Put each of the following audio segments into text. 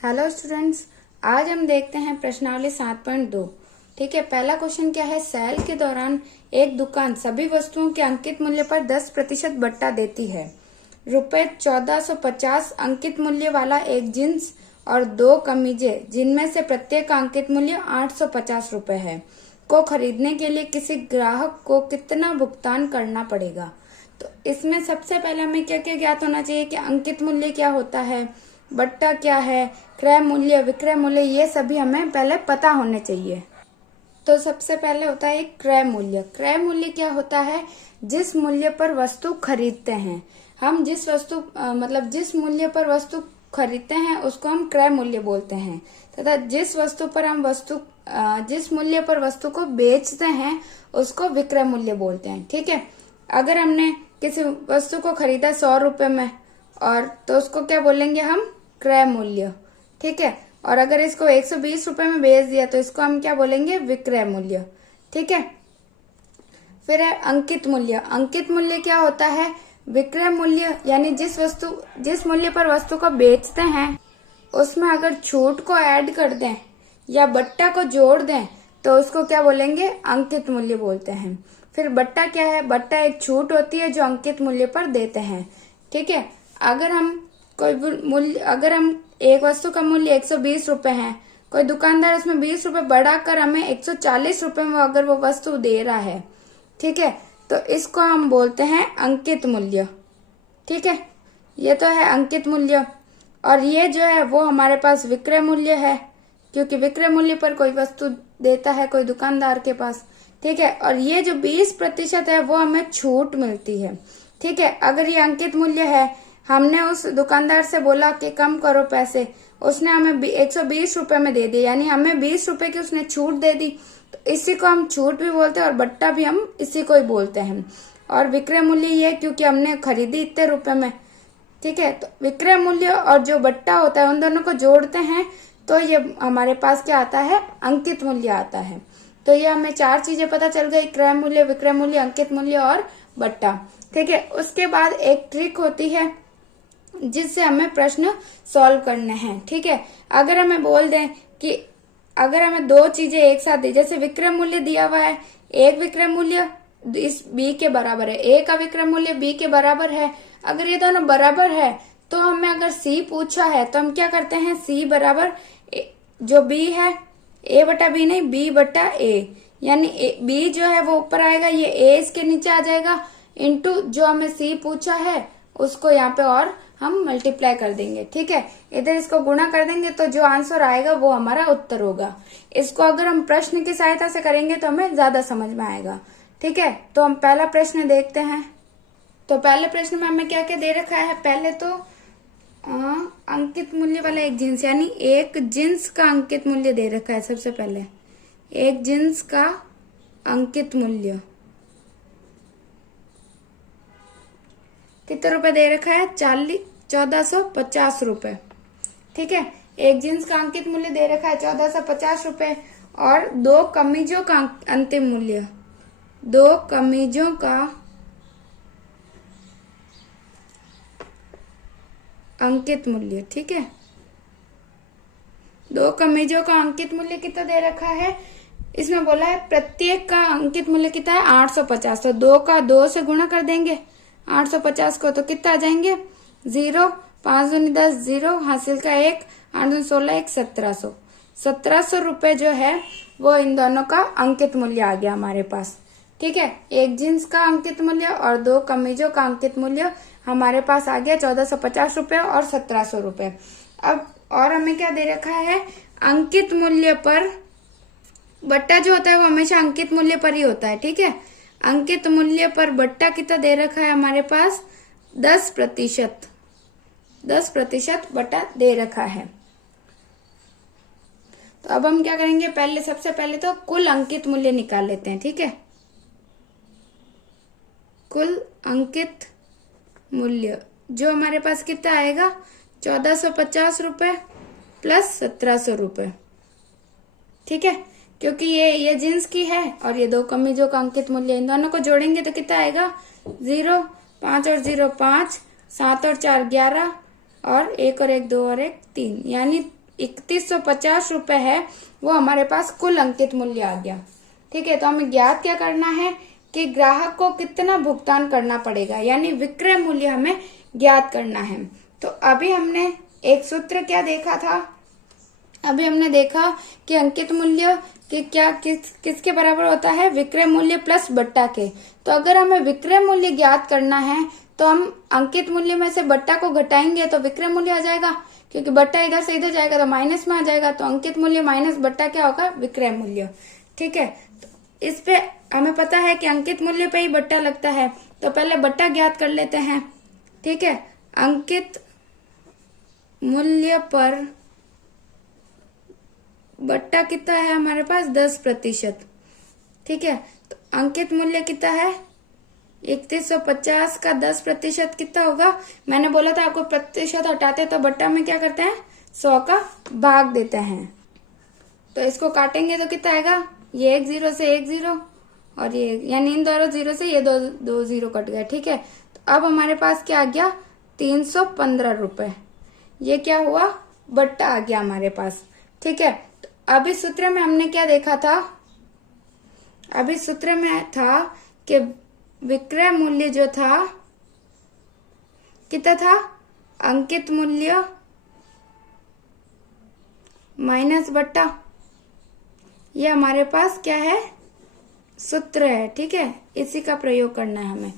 Hello students, आज हम देखते हैं प्रश्नावली 7.2। ठीक है, पहला क्वेश्चन क्या है। सेल के दौरान एक दुकान सभी वस्तुओं के अंकित मूल्य पर 10% बट्टा देती है। रुपए 1450 अंकित मूल्य वाला एक जींस और 2 कमीजें जिनमें से प्रत्येक का अंकित मूल्य 850 रुपए है को खरीदने के लिए किसी ग्राहक को कितना भुगतान करना पड़ेगा। तो इसमें सबसे पहले हमें क्या क्या ज्ञात होना चाहिए कि अंकित मूल्य क्या होता है, बट्टा क्या है, क्रय मूल्य, विक्रय मूल्य, ये सभी हमें पहले पता होने चाहिए। तो सबसे पहले होता है क्रय मूल्य। क्रय मूल्य क्या होता है, जिस मूल्य पर वस्तु खरीदते हैं हम, जिस मूल्य पर वस्तु खरीदते हैं उसको हम क्रय मूल्य बोलते हैं, तथा जिस मूल्य पर वस्तु को बेचते हैं उसको विक्रय मूल्य बोलते हैं। ठीक है, अगर हमने किसी वस्तु को खरीदा 100 रुपए में और तो उसको क्या बोलेंगे हम, क्रय मूल्य। ठीक है, और अगर इसको 120 रुपए में बेच दिया तो इसको हम क्या बोलेंगे, विक्रय मूल्य। ठीक है, फिर है अंकित मूल्य। अंकित मूल्य क्या होता है, विक्रय मूल्य यानी जिस मूल्य पर वस्तु को बेचते हैं उसमें अगर छूट को ऐड कर दें या बट्टा को जोड़ दें तो उसको क्या बोलेंगे, अंकित मूल्य बोलते हैं। फिर बट्टा क्या है, बट्टा एक छूट होती है जो अंकित मूल्य पर देते हैं। ठीक है, अगर हम एक वस्तु का मूल्य 120 रुपए है, कोई दुकानदार उसमें 20 रुपए बढ़ाकर हमें 140 रुपए में अगर वो वस्तु दे रहा है, ठीक है, तो इसको हम बोलते हैं अंकित मूल्य। ठीक है, ये तो है अंकित मूल्य। और ये जो है वो हमारे पास विक्रय मूल्य है, क्योंकि विक्रय मूल्य पर कोई वस्तु देता है कोई दुकानदार के पास। ठीक है, और ये जो 20% है वो हमें छूट मिलती है। ठीक है, अगर ये अंकित मूल्य है, हमने उस दुकानदार से बोला कि कम करो पैसे, उसने हमें 120 रुपए में दे दिए, यानी हमें 20 रुपए की उसने छूट दे दी, तो इसी को हम छूट भी बोलते हैं और बट्टा भी हम इसी को ही बोलते हैं। और विक्रय मूल्य ये क्योंकि हमने खरीदी इतने रुपए में। ठीक है, तो विक्रय मूल्य और जो बट्टा होता है उन दोनों को जोड़ते हैं तो ये हमारे पास क्या आता है, अंकित मूल्य आता है। तो ये हमें 4 चीजें पता चल गई, क्रय मूल्य, विक्रय मूल्य, अंकित मूल्य और बट्टा। ठीक है, उसके बाद एक ट्रिक होती है जिससे हमें प्रश्न सॉल्व करने हैं। ठीक है, अगर हमें बोल दें कि अगर हमें 2 चीजें एक साथ दी, जैसे विक्रय मूल्य दिया हुआ है, एक विक्रय मूल्य इस बी के बराबर है, एक का विक्रय मूल्य बी के बराबर है, अगर ये दोनों बराबर है तो हमें अगर सी पूछा है तो हम क्या करते हैं, सी बराबर जो बी है ए बटा बी नहीं, बी बटा ए, यानी बी जो है वो ऊपर आएगा, ये ए इसके नीचे आ जाएगा, इंटू जो हमें सी पूछा है उसको यहाँ पे और हम मल्टीप्लाई कर देंगे। ठीक है, इधर इसको गुणा कर देंगे तो जो आंसर आएगा वो हमारा उत्तर होगा। इसको अगर हम प्रश्न की सहायता से करेंगे तो हमें ज्यादा समझ में आएगा। ठीक है, तो हम पहला प्रश्न देखते हैं। तो पहले प्रश्न में हमें क्या क्या दे रखा है, पहले तो अंकित मूल्य वाला एक जींस, यानी एक जींस का अंकित मूल्य दे रखा है। सबसे पहले एक जींस का अंकित मूल्य कितने रुपए दे रखा है, 1450 रुपए। ठीक है, एक जींस का अंकित मूल्य दे रखा है 1450 रुपए और 2 कमीजों का अंतिम मूल्य, 2 कमीजों का अंकित मूल्य। ठीक है, 2 कमीजों का अंकित मूल्य कितना दे रखा है, इसमें बोला है प्रत्येक का अंकित मूल्य कितना है, 850। तो 2 का 2 से गुणा कर देंगे 850 को, तो कितना आ जाएंगे, 0, 5 दूनी 10, 0, हासिल का 1, 8 दूनी 16, 1, 1700। 1700 रुपए जो है वो इन दोनों का अंकित मूल्य आ गया हमारे पास। ठीक है, एक जींस का अंकित मूल्य और 2 कमीजों का अंकित मूल्य हमारे पास आ गया 1450 रुपए और 1700 रुपए। अब और हमें क्या दे रखा है, अंकित मूल्य पर बट्टा जो होता है वो हमेशा अंकित मूल्य पर ही होता है। ठीक है, अंकित मूल्य पर बट्टा कितना दे रखा है हमारे पास, 10%। 10% बट्टा दे रखा है। तो अब हम क्या करेंगे, सबसे पहले तो कुल अंकित मूल्य निकाल लेते हैं। ठीक है, कुल अंकित मूल्य जो हमारे पास कितना आएगा, 1450 रुपए प्लस 1700 रुपए। ठीक है, क्योंकि ये जींस की है और ये 2 कमीजों का अंकित मूल्य, इन दोनों को जोड़ेंगे तो कितना आएगा, 0, 5 और 0 5, 7 और 4 11 और 1 और 1 2 और 1 3, यानी 3150 रुपए है वो हमारे पास कुल अंकित मूल्य आ गया। ठीक है, तो हमें ज्ञात क्या करना है कि ग्राहक को कितना भुगतान करना पड़ेगा, यानी विक्रय मूल्य हमें ज्ञात करना है। तो अभी हमने एक सूत्र क्या देखा था, अभी हमने देखा कि अंकित मूल्य कि क्या किसके बराबर होता है, विक्रय मूल्य प्लस बट्टा के। तो अगर हमें विक्रय मूल्य ज्ञात करना है तो हम अंकित मूल्य में से बट्टा को घटाएंगे तो विक्रय मूल्य आ जाएगा, क्योंकि बट्टा इधर से इधर जाएगा तो माइनस में आ जाएगा, तो अंकित मूल्य माइनस बट्टा क्या होगा, विक्रय मूल्य। ठीक है, तो इस पे हमें पता है कि अंकित मूल्य पे ही बट्टा लगता है, तो पहले बट्टा ज्ञात कर लेते हैं। ठीक है, अंकित मूल्य पर बट्टा कितना है हमारे पास 10%। ठीक है, तो अंकित मूल्य कितना है 3150 का 10% कितना होगा, मैंने बोला था आपको प्रतिशत हटाते तो बट्टा में क्या करते हैं 100 का भाग देते हैं। तो इसको काटेंगे तो कितना आएगा, ये एक जीरो से एक जीरो और ये यानी इन दोनों जीरो से ये दो जीरो कट गया। ठीक है, तो अब हमारे पास क्या आ गया 315 रुपए, ये क्या हुआ बट्टा आ गया हमारे पास। ठीक है, तो अभी सूत्र में हमने क्या देखा था, अभी सूत्र में था कि विक्रय मूल्य जो था कितना था, अंकित मूल्य माइनस बट्टा, ये हमारे पास क्या है सूत्र है। ठीक है, इसी का प्रयोग करना है हमें।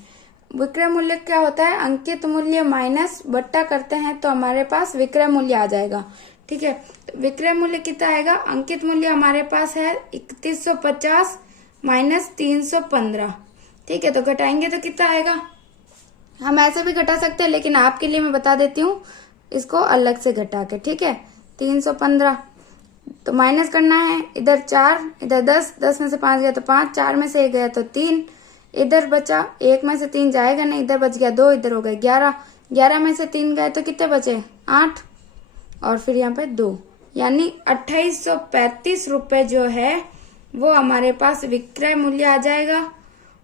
विक्रय मूल्य क्या होता है, अंकित मूल्य माइनस बट्टा करते हैं तो हमारे पास विक्रय मूल्य आ जाएगा। ठीक है, तो विक्रय मूल्य कितना आएगा, अंकित मूल्य हमारे पास है 3150 माइनस 315। ठीक है, तो घटाएंगे तो कितना आएगा, हम ऐसे भी घटा सकते हैं लेकिन आपके लिए मैं बता देती हूँ इसको अलग से घटा के। ठीक है, 315 तो माइनस करना है, इधर 4 इधर 10, 10 में से 5 गया तो 5, 4 में से 1 गया तो 3, इधर बचा 1 में से 3 जाएगा नहीं, इधर बच गया 2, इधर हो गए 11, 11 में से 3 गए तो कितने बचे 8 और फिर यहाँ पे 2, यानी 2835 रुपए जो है वो हमारे पास विक्रय मूल्य आ जाएगा।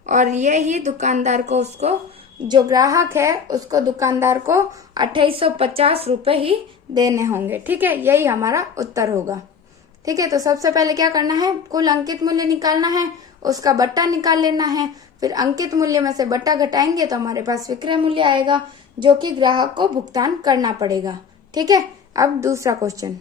और यही दुकानदार को उसको जो ग्राहक है उसको दुकानदार को 2850 रुपए ही देने होंगे। ठीक है, यही हमारा उत्तर होगा। ठीक है, तो सबसे पहले क्या करना है, कुल अंकित मूल्य निकालना है, उसका बट्टा निकाल लेना है, फिर अंकित मूल्य में से बट्टा घटाएंगे तो हमारे पास विक्रय मूल्य आएगा जो कि ग्राहक को भुगतान करना पड़ेगा। ठीक है, अब दूसरा क्वेश्चन,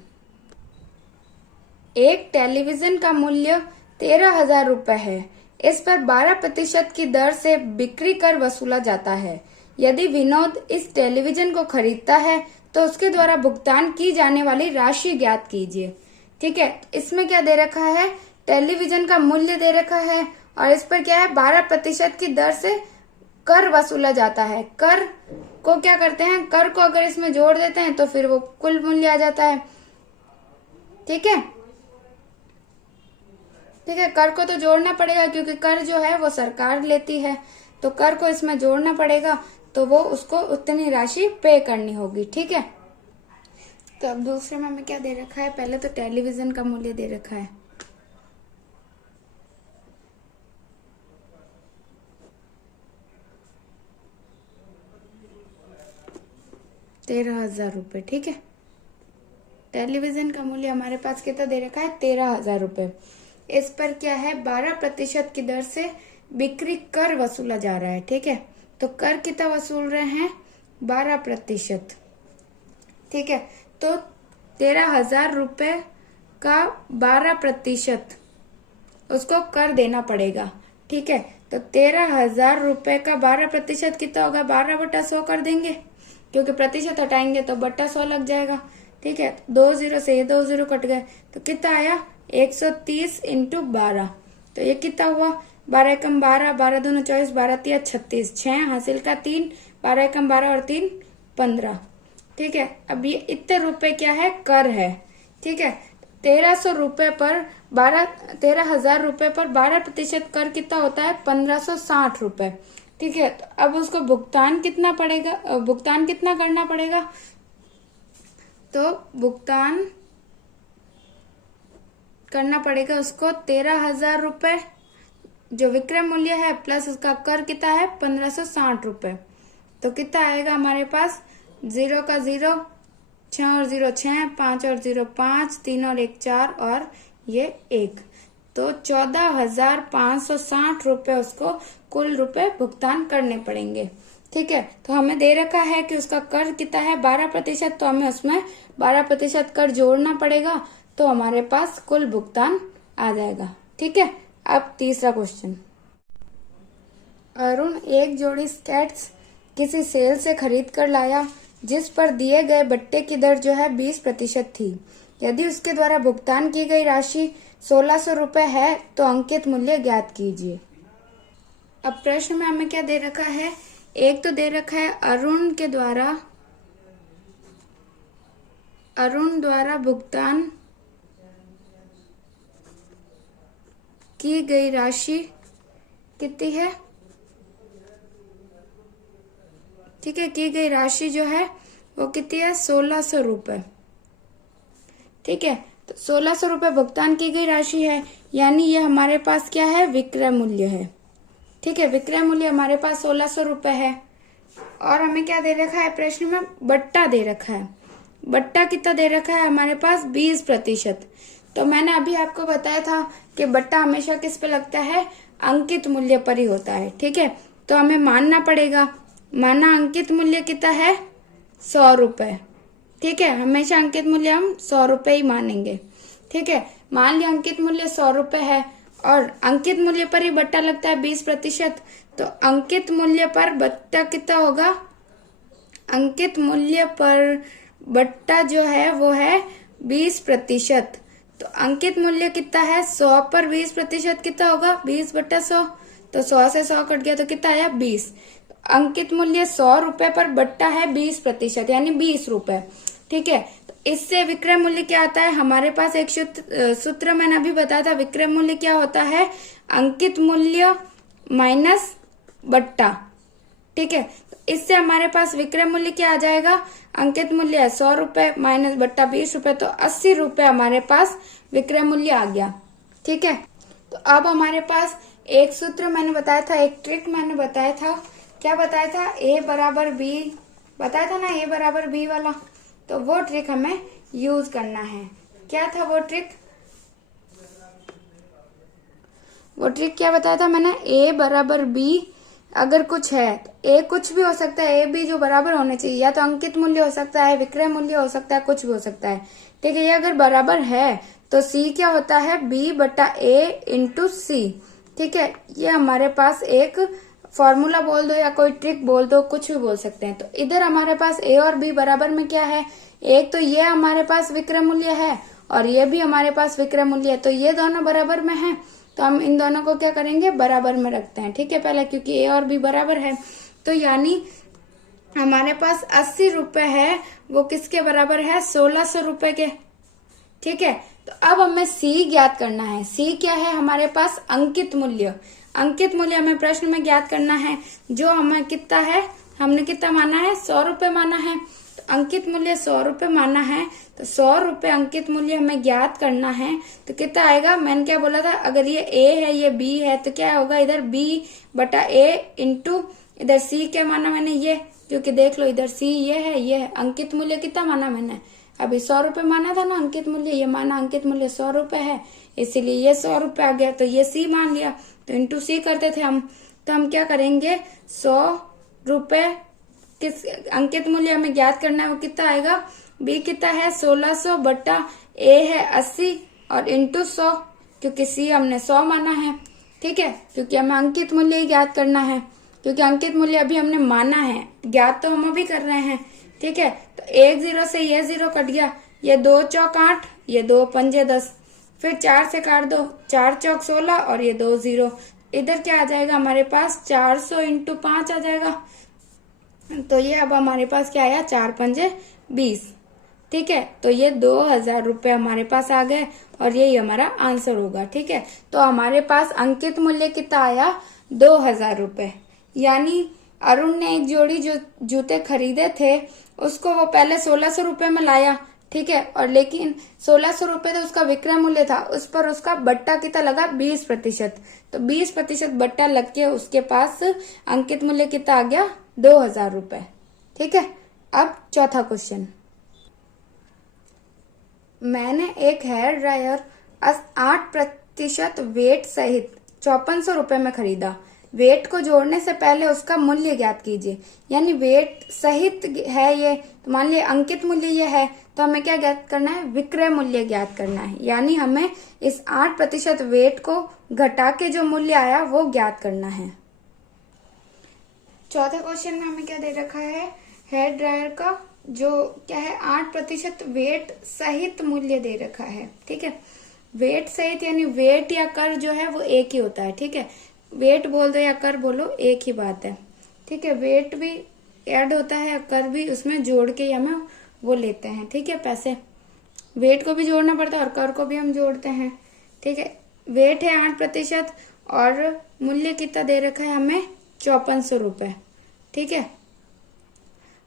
एक टेलीविजन का मूल्य 13,000 रुपए है, इस पर 12% की दर से बिक्री कर वसूला जाता है। यदि विनोद इस टेलीविजन को खरीदता है तो उसके द्वारा भुगतान की जाने वाली राशि ज्ञात कीजिए। ठीक है, इसमें क्या दे रखा है, टेलीविजन का मूल्य दे रखा है और इस पर क्या है 12% की दर से कर वसूला जाता है। कर को क्या करते हैं, कर को अगर इसमें जोड़ देते हैं तो फिर वो कुल मूल्य आ जाता है। ठीक है, ठीक है, कर को तो जोड़ना पड़ेगा क्योंकि कर जो है वो सरकार लेती है, तो कर को इसमें जोड़ना पड़ेगा तो वो उसको उतनी राशि पे करनी होगी। ठीक है, तो अब दूसरे में हमें क्या दे रखा है, पहले तो टेलीविजन का मूल्य दे रखा है 13,000 रुपए। ठीक है, टेलीविजन का मूल्य हमारे पास कितना दे रखा है 13,000 रुपए, इस पर क्या है 12% की दर से बिक्री कर वसूला जा रहा है। ठीक है, तो कर कितना वसूल रहे हैं 12%। ठीक है, तो 13,000 रुपए का 12% उसको कर देना पड़ेगा। ठीक है, तो 13,000 रुपए का 12% कितना होगा, 12/100 कर देंगे क्योंकि प्रतिशत हटाएंगे तो बट्टा 100 लग जाएगा। ठीक है, 2 जीरो से ये 2 जीरो कट गए तो कितना आया 130 इंटू 12, तो ये कितना हुआ 12 एकम 12, 12 दूनी 24, 12 तिया 36, 6 हासिल का 3, 12 एकम 12 और 3 15। ठीक है, अब ये इतने रुपए क्या है कर है। ठीक है, 1300 रुपए पर 13,000 रुपए पर 12% कर कितना होता है 1560 रुपए। ठीक है, तो अब उसको भुगतान कितना पड़ेगा, भुगतान कितना करना पड़ेगा, तो भुगतान करना पड़ेगा उसको 13,000 रुपए जो विक्रय मूल्य है प्लस उसका कर कितना है 1560 रुपए। तो कितना आएगा हमारे पास 0 का 0 6 और 0 6, 5 और 0 5, 3 और 1 4 और ये 1। तो 14,560 रुपए उसको कुल रुपए भुगतान करने पड़ेंगे। ठीक है, तो हमें दे रखा है कि उसका कर कितना है 12%, तो हमें उसमें 12% कर जोड़ना पड़ेगा, तो हमारे पास कुल भुगतान आ जाएगा। ठीक है, अब तीसरा क्वेश्चन। अरुण एक जोड़ी स्केट्स किसी सेल से खरीद कर लाया जिस पर दिए गए बट्टे की दर जो है 20% थी। यदि उसके द्वारा भुगतान की गई राशि 1600 रुपए है तो अंकित मूल्य ज्ञात कीजिए। अब प्रश्न में हमें क्या दे रखा है, एक तो दे रखा है अरुण द्वारा भुगतान की गई राशि कितनी है। ठीक है, की गई राशि जो है वो कितनी है 1600 रुपए। ठीक है, तो 1600 रुपए भुगतान की गई राशि है, यानी ये हमारे पास क्या है विक्रय मूल्य है। ठीक है, विक्रय मूल्य हमारे पास 1600 रुपए है। और हमें क्या दे रखा है प्रश्न में, बट्टा दे रखा है। बट्टा कितना दे रखा है हमारे पास 20%। तो मैंने अभी आपको बताया था कि बट्टा हमेशा किस पे लगता है, अंकित मूल्य पर ही होता है। ठीक है, तो हमें मानना पड़ेगा, माना अंकित मूल्य कितना है 100 रुपए। ठीक है, हमेशा अंकित मूल्य हम 100 रुपए ही मानेंगे। ठीक है, मान लिया अंकित मूल्य 100 रुपए है और अंकित मूल्य पर ही बट्टा लगता है 20%, तो अंकित मूल्य पर बट्टा कितना होगा, अंकित मूल्य पर बट्टा जो है वो है 20%। तो अंकित मूल्य कितना है 100 पर 20% कितना होगा 20/100। तो 100 से 100 कट गया तो कितना आया 20। अंकित मूल्य 100 रुपए पर बट्टा है 20% यानी 20 रुपए। ठीक है, तो इससे विक्रय मूल्य क्या आता है, हमारे पास एक सूत्र मैंने अभी बताया था, विक्रय मूल्य क्या होता है अंकित मूल्य माइनस बट्टा। ठीक है, तो इससे हमारे पास विक्रय मूल्य क्या आ जाएगा, अंकित मूल्य है 100 रुपए माइनस बट्टा 20 रुपए, तो 80 रुपए हमारे पास विक्रय मूल्य आ गया। ठीक है, तो अब हमारे पास एक सूत्र मैंने बताया था, एक ट्रिक मैंने बताया था, क्या बताया था, A बराबर B बताया था ना, A बराबर B वाला। तो वो ट्रिक हमें यूज करना है। क्या था वो ट्रिक, वो ट्रिक क्या बताया था मैंने, A बराबर B अगर कुछ है तो A कुछ भी हो सकता है, A B जो बराबर होने चाहिए, या तो अंकित मूल्य हो सकता है, विक्रय मूल्य हो सकता है, कुछ भी हो सकता है। ठीक है, ये अगर बराबर है तो C क्या होता है B/A इंटू C। ठीक है, ये हमारे पास एक फॉर्मूला बोल दो या कोई ट्रिक बोल दो, कुछ भी बोल सकते हैं। तो इधर हमारे पास A और B बराबर में क्या है, एक तो ये हमारे पास विक्रय मूल्य है और ये भी हमारे पास विक्रय मूल्य है, तो ये दोनों बराबर में है, तो हम इन दोनों को क्या करेंगे बराबर में रखते हैं। ठीक है, पहले क्योंकि A और B बराबर है, तो यानी हमारे पास 80 रुपए है, वो किसके बराबर है 1600 रुपए के। ठीक है, तो अब हमें C ज्ञात करना है। C क्या है हमारे पास अंकित मूल्य, अंकित मूल्य हमें प्रश्न में ज्ञात करना है, जो हमें कितना है, हमने कितना माना है 100 रुपए माना है, तो अंकित मूल्य 100 रुपए माना है, तो 100 रुपए अंकित मूल्य हमें ज्ञात करना है। तो कितना आएगा, मैंने क्या बोला था, अगर ये A है ये B है तो क्या होगा इधर B/A इंटू इधर C क्या माना मैंने, ये जो कि देख लो इधर C ये है अंकित मूल्य कितना माना मैंने, अभी 100 रुपए माना था ना अंकित मूल्य, ये माना अंकित मूल्य 100 रुपए है, इसीलिए ये 100 रुपए आ गया, तो ये C मान लिया, तो इंटू C करते थे हम, तो हम क्या करेंगे 100 रुपए किस अंकित मूल्य हमें ज्ञात करना है, वो कितना आएगा, B कितना है 1600/A है 80 और इंटू 100, क्योंकि C हमने 100 माना है। ठीक है, क्योंकि हमें अंकित मूल्य ही ज्ञात करना है, क्योंकि अंकित मूल्य अभी हमने माना है, ज्ञात तो हम अभी कर रहे हैं। ठीक है, तो 1 0 से ये 0 कट गया, ये 2 चौक 8, ये 2 पंजे 10, फिर 4 से काट दो, 4 चौक 16 और ये 2 0, इधर क्या आ जाएगा हमारे पास 400 इंटू 5 आ जाएगा, तो ये अब हमारे पास क्या आया 4 पंजे 20। ठीक है, तो ये 2000 रुपए हमारे पास आ गए और यही हमारा आंसर होगा। ठीक है, तो हमारे पास अंकित मूल्य कितना आया 2000 रुपए, यानी अरुण ने एक जोड़ी जो जूते खरीदे थे उसको वो पहले 1600 रुपए में लाया। ठीक है, और लेकिन 1600 रुपए तो उसका विक्रय मूल्य था, उस पर उसका बट्टा कितना लगा 20%, तो 20% बट्टा लग के उसके पास अंकित मूल्य कितना आ गया 2000 रुपए। ठीक है, अब चौथा क्वेश्चन। मैंने एक हेयर ड्रायर 8% वेट सहित 5400 रुपए में खरीदा। वेट को जोड़ने से पहले उसका मूल्य ज्ञात कीजिए। यानी वेट सहित है ये, तो मान लिया अंकित मूल्य ये है, तो हमें क्या ज्ञात करना है? विक्रय मूल्य ज्ञात करना है। यानी हमें इस 8% वेट को घटा के जो मूल्य आया वो ज्ञात करना है। चौथे क्वेश्चन में हमें क्या दे रखा है? हेयर ड्रायर का जो क्या है 8% वेट सहित मूल्य दे रखा है। ठीक है, वेट सहित यानी वेट या कर जो है वो एक ही होता है। ठीक है, वेट बोल दो या कर बोलो एक ही बात है। ठीक है, वेट भी ऐड होता है या कर भी, उसमें जोड़ के हमें वो लेते हैं। ठीक है, पैसे वेट को भी जोड़ना पड़ता है और कर को भी हम जोड़ते हैं। ठीक है, वेट है 8% और मूल्य कितना दे रखा है हमें? 5400 रुपए। ठीक है,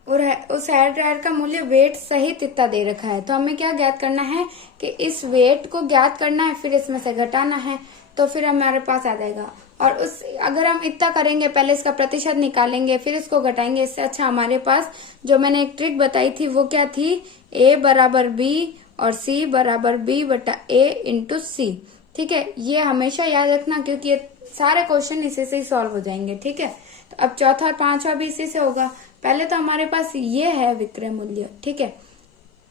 और उस हेयर ड्रायर का मूल्य वेट सहित इतना दे रखा है, तो हमें क्या ज्ञात करना है कि इस वेट को ज्ञात करना है, फिर इसमें से घटाना है, तो फिर हमारे पास आ जाएगा। और उस अगर हम इतना करेंगे, पहले इसका प्रतिशत निकालेंगे फिर इसको घटाएंगे, इससे अच्छा हमारे पास जो मैंने एक ट्रिक बताई थी वो क्या थी? A बराबर B और C बराबर B बटा A इंटू C। ठीक है, ये हमेशा याद रखना, क्योंकि ये सारे क्वेश्चन इसी से ही सॉल्व हो जाएंगे। ठीक है, तो अब चौथा और पांचवा भी इसी से होगा। पहले तो हमारे पास ये है विक्रय मूल्य। ठीक है,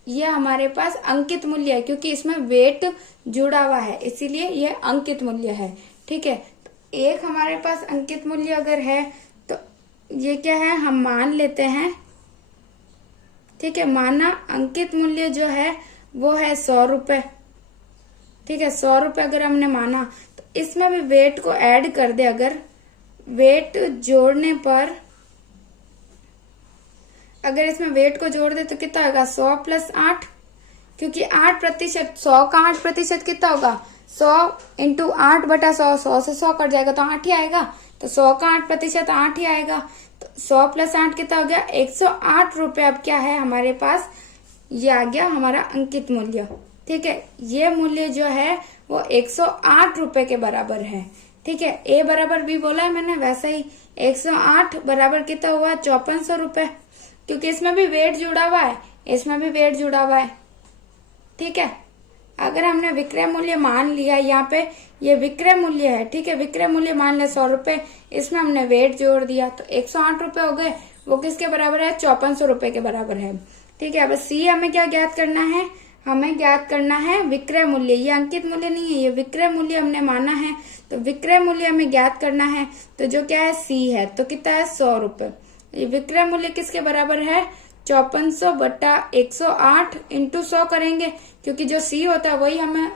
ये हमारे पास अंकित मूल्य है, क्योंकि इसमें वेट जुड़ा हुआ है, इसीलिए ये अंकित मूल्य है। ठीक है, तो एक हमारे पास अंकित मूल्य अगर है तो ये क्या है? हम मान लेते हैं। ठीक है, माना अंकित मूल्य जो है वो है 100 रुपए। ठीक है, 100 रुपए अगर हमने माना, तो इसमें भी वेट को ऐड कर दे। अगर वेट जोड़ने पर अगर इसमें वेट को जोड़ दे तो कितना होगा? 100 प्लस 8, क्योंकि 8%, 100 का 8% कितना होगा? 100 इंटू 8 बटा 100, 100 से 100 कट जाएगा तो 8 ही आएगा। तो 100 का 8% 8 ही आएगा। तो 100 प्लस 8 कितना हो गया? 108 रुपए। अब क्या है हमारे पास? ये आ गया हमारा अंकित मूल्य। ठीक है, ये मूल्य जो है वो 108 रुपए के बराबर है। ठीक है, ए बराबर बी बोला है मैंने, वैसा ही 108 बराबर कितना हुआ? 5400 रुपए, क्योंकि इसमें भी वेट जुड़ा हुआ है, इसमें भी वेट जुड़ा हुआ है। ठीक है, अगर हमने विक्रय मूल्य मान लिया, यहाँ पे ये विक्रय मूल्य है। ठीक है, विक्रय मूल्य मान लिया 100 रुपए, इसमें हमने वेट जोड़ दिया तो 108 रुपए हो गए। वो किसके बराबर है? 5400 रुपए के बराबर है। ठीक है, अब सी हमें क्या ज्ञात करना है? हमें ज्ञात करना है विक्रय मूल्य। ये अंकित मूल्य नहीं है, ये विक्रय मूल्य हमने माना है, तो विक्रय मूल्य हमें ज्ञात करना है। तो जो क्या है? सी है, तो कितना है? 100 रुपए। ये विक्रय मूल्य किसके बराबर है? 5400 बटा 108 इंटू 100 करेंगे, क्योंकि जो सी होता है वही हमें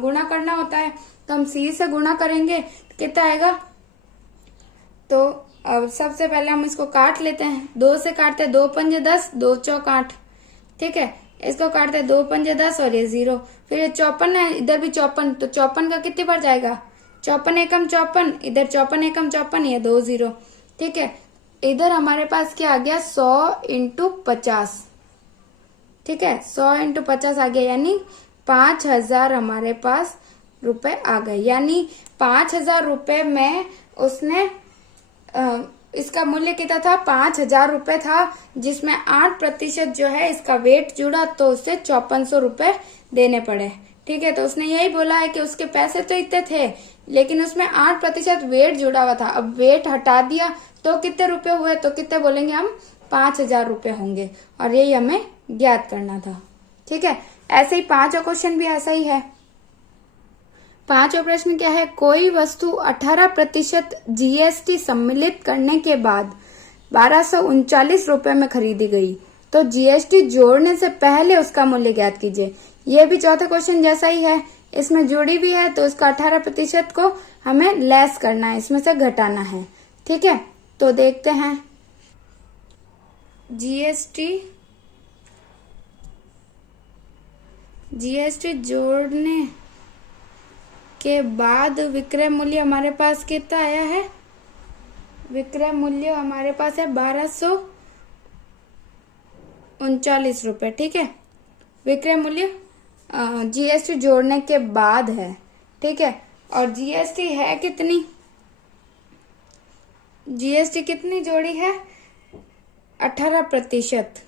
गुणा करना होता है, तो हम सी से गुणा करेंगे तो कितना आएगा? तो अब सबसे पहले हम इसको काट लेते हैं। 2 से काटते हैं, 2 पंजे 10, 2 चौक 8। ठीक है, इसको काटते हैं 2 पंजे 10 और ये 0। फिर ये 54 है, इधर भी 54, तो 54 का कितनी बार जाएगा? 54 एकम 54, इधर 54 एकम 54, ये 2 0। ठीक है, इधर हमारे पास क्या आ गया? 100 इंटू 50। ठीक है, 100 इंटू 50 आ गया, यानी 5000 हमारे पास रुपए आ गए। यानी 5000 रुपए में उसने इसका मूल्य कितना था? 5000 रुपए था, जिसमें 8% जो है इसका वेट जुड़ा, तो उससे 5400 रुपए देने पड़े। ठीक है, तो उसने यही बोला है कि उसके पैसे तो इतने थे, लेकिन उसमें 8% वेट जुड़ा हुआ था। अब वेट हटा दिया तो कितने रुपए हुए? तो कितने बोलेंगे हम? 5000 रुपए होंगे, और यही हमें ज्ञात करना था। ठीक है, ऐसे ही पांचवा क्वेश्चन भी ऐसा ही है। पांचवा प्रश्न क्या है? कोई वस्तु 18% जीएसटी सम्मिलित करने के बाद 1239 रुपए में खरीदी गई, तो जीएसटी जोड़ने से पहले उसका मूल्य ज्ञात कीजिए। ये भी चौथा क्वेश्चन जैसा ही है, इसमें जुड़ी भी है, तो उसका 18% को हमें लेस करना है, इसमें से घटाना है। ठीक है, तो देखते हैं। जीएसटी जोड़ने के बाद विक्रय मूल्य हमारे पास कितना आया है? विक्रय मूल्य हमारे पास है 1239 रुपए। ठीक है, विक्रय मूल्य जीएसटी जोड़ने के बाद है। ठीक है, और जीएसटी है कितनी? जीएसटी कितनी जोड़ी है? 18%।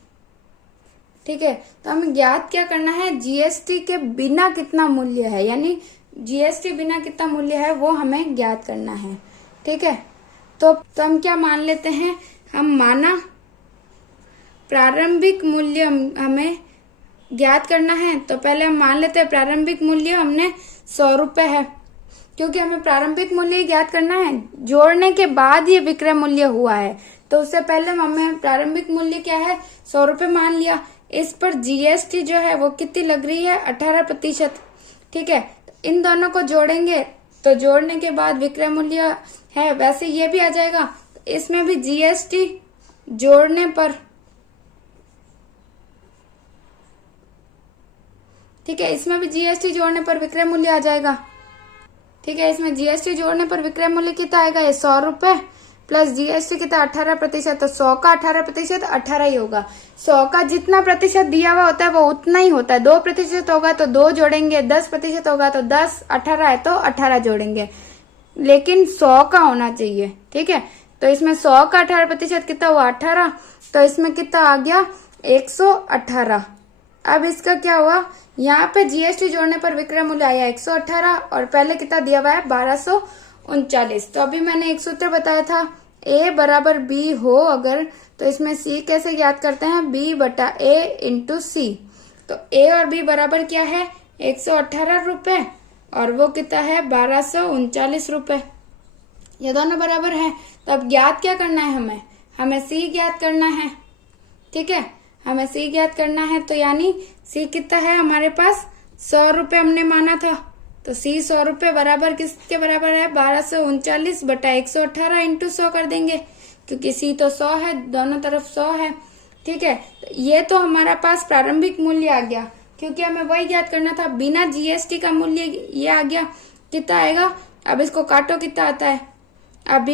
ठीक है। तो हमें ज्ञात क्या करना है, जीएसटी के बिना कितना मूल्य है, यानी जीएसटी बिना कितना मूल्य है वो हमें ज्ञात करना है। ठीक है। तो हम क्या मान लेते हैं, हम माना प्रारंभिक मूल्य हमें ज्ञात करना है। तो पहले हम मान लेते हैं प्रारंभिक मूल्य हमने 100 रुपए है, क्योंकि हमें प्रारंभिक मूल्य ज्ञात करना है, जोड़ने के बाद ये विक्रय मूल्य हुआ है। तो उससे पहले हमें प्रारंभिक मूल्य क्या है, 100 रुपए मान लिया। इस पर जीएसटी जो है वो कितनी लग रही है, 18%। ठीक है। इन दोनों को जोड़ेंगे तो जोड़ने के बाद विक्रय मूल्य है, वैसे ये भी आ जाएगा। इसमें भी जीएसटी जोड़ने पर, ठीक है, इसमें भी जीएसटी जोड़ने पर विक्रय मूल्य आ जाएगा। ठीक है। इसमें जीएसटी जोड़ने पर विक्रय मूल्य कितना आएगा, ये 100 रुपए प्लस जीएसटी कितना 18%। तो 100 का 18% 18 ही होगा। 100 का जितना प्रतिशत दिया हुआ होता है वो उतना ही होता है। 2% होगा तो 2 जोड़ेंगे, 10% होगा तो 10, 18 है तो 18 जोड़ेंगे, लेकिन 100 का होना चाहिए। ठीक है। तो इसमें 100 का 18% कितना हुआ, 18। तो इसमें कितना आ गया, 118। अब इसका क्या हुआ, यहाँ पे जीएसटी जोड़ने पर विक्रय मूल्य आया 118 और पहले कितना दिया हुआ है, 1239। तो अभी मैंने एक सूत्र बताया था, ए बराबर बी हो अगर, तो इसमें सी कैसे ज्ञात करते हैं, बी बटा ए इंटू सी। तो ए और बी बराबर क्या है, 118 रुपए और वो कितना है, 1239 रुपए। ये दोनों बराबर है। तो अब ज्ञात क्या करना है, हमें सी ज्ञात करना है। ठीक है। हमें सी ज्ञात करना है, तो यानी सी कितना है हमारे पास, 100 रुपए हमने माना था। तो सी 100 रुपए बराबर किसके बराबर है, 1239 बटा 118 इंटू 100 कर देंगे, क्योंकि सी तो 100 है, दोनों तरफ 100 है। ठीक है। ये तो हमारा पास प्रारंभिक मूल्य आ गया, क्योंकि हमें वही ज्ञात करना था, बिना जीएसटी का मूल्य ये आ गया। कितना आएगा, अब इसको काटो कितना आता है। अब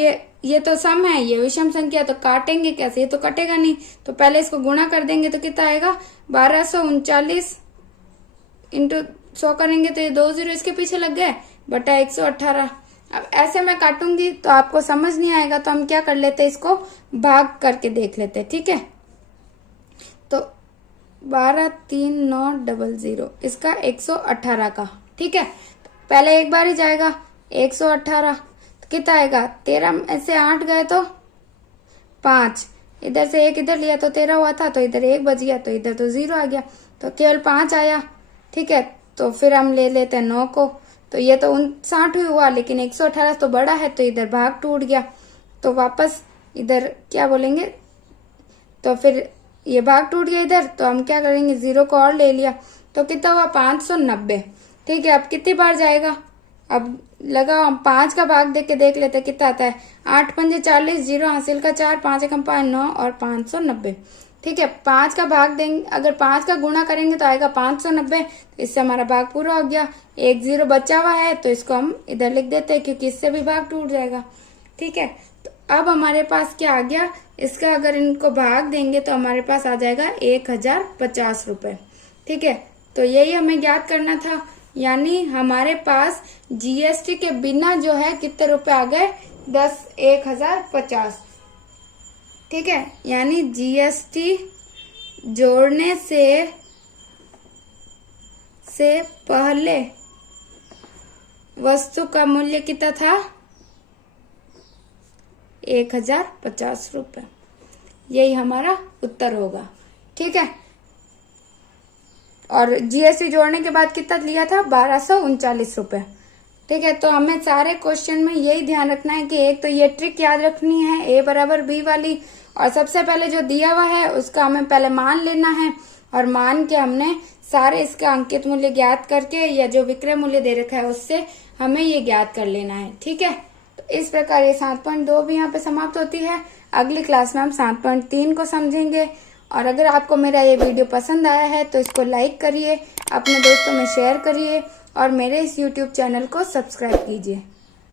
ये तो सम है, ये विषम संख्या, तो काटेंगे कैसे, ये तो कटेगा नहीं। तो पहले इसको गुणा कर देंगे तो कितना आएगा, 1239 इंटू 100 करेंगे तो ये 2 जीरो इसके पीछे लग गए बटा 118। अब ऐसे मैं काटूंगी तो आपको समझ नहीं आएगा, तो हम क्या कर लेते हैं, इसको भाग करके देख लेते हैं। ठीक है। तो 123900 इसका 118 का। ठीक है। पहले एक बार ही जाएगा 118, कितना आएगा, 13 में से 8 गए तो 5, इधर से 1 इधर लिया तो 13 हुआ था, तो इधर 1 बच गया, तो इधर तो 0 आ गया, तो केवल 5 आया। ठीक है। तो फिर हम ले लेते हैं 9 को, तो ये तो 59 ही हुआ, लेकिन 118 तो बड़ा है, तो इधर भाग टूट गया, तो वापस इधर क्या बोलेंगे, तो फिर ये भाग टूट गया इधर, तो हम क्या करेंगे, 0 को और ले लिया, तो कितना हुआ, 590। ठीक है। अब कितनी बार जाएगा, अब लगा हम 5 का भाग देख के देख लेते कितना आता है, 8 पंजे 40, 0 हासिल का 4, 5 एकम 5, 9 और 590। ठीक है। 5 का भाग देंगे, अगर 5 का गुणा करेंगे तो आएगा 590। इससे हमारा भाग पूरा हो गया। 1 0 बचा हुआ है तो इसको हम इधर लिख देते हैं, क्योंकि इससे भी भाग टूट जाएगा। ठीक है। तो अब हमारे पास क्या आ गया, इसका अगर इनको भाग देंगे तो हमारे पास आ जाएगा 1050 रुपए। ठीक है। तो यही हमें ज्ञात करना था, यानी हमारे पास जीएसटी के बिना जो है कितने रुपए आ गए, 10,1050। ठीक है। यानी जीएसटी जोड़ने से पहले वस्तु का मूल्य कितना था, 1050 रुपए। यही हमारा उत्तर होगा। ठीक है। और जीएसटी जोड़ने के बाद कितना लिया था, 1239 रुपए। ठीक है। तो हमें सारे क्वेश्चन में यही ध्यान रखना है कि एक तो ये ट्रिक याद रखनी है, ए बराबर बी वाली, और सबसे पहले जो दिया हुआ है उसका हमें पहले मान लेना है, और मान के हमने सारे इसका अंकित मूल्य ज्ञात करके या जो विक्रय मूल्य दे रखा है उससे हमें ये ज्ञात कर लेना है। ठीक है। तो इस प्रकार ये 7.2 भी यहाँ पे समाप्त होती है। अगली क्लास में हम 7.3 को समझेंगे। और अगर आपको मेरा ये वीडियो पसंद आया है तो इसको लाइक करिए, अपने दोस्तों में शेयर करिए और मेरे इस YouTube चैनल को सब्सक्राइब कीजिए।